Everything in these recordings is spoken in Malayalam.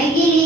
Aquí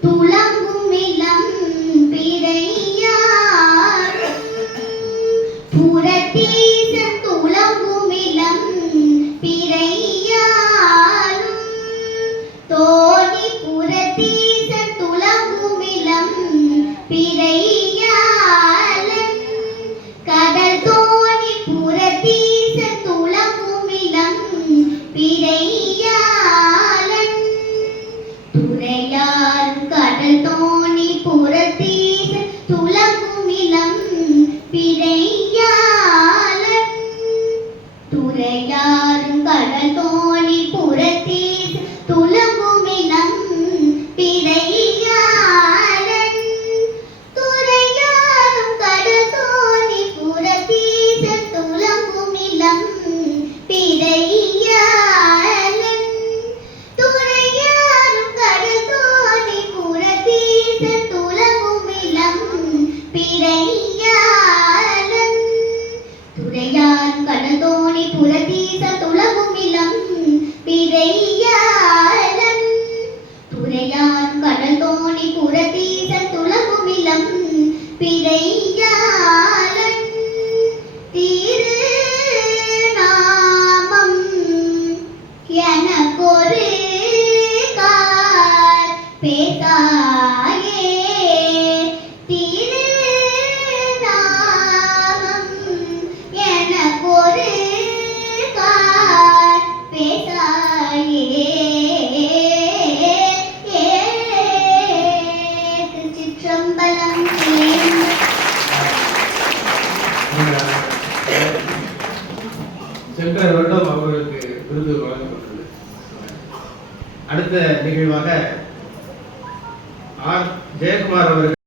tú തിരയാലൻ തുഴയാൻ കടതോണി പുരതീസ തുളകുമിലം പിരയ്യാലൻ തുഴയാൻ കടതോണി പുരതീസ തുളകുമിലം പിരയ്യാലൻ തിരുനാമം എനക്കൊരു കാൽ. പേതാ சென்ற வருடம் அவர்களுக்கு விருது வழங்கப்பட்டது. அடுத்த நிகழ்வாக ஆர். ஜெயக்குமார் அவர்கள்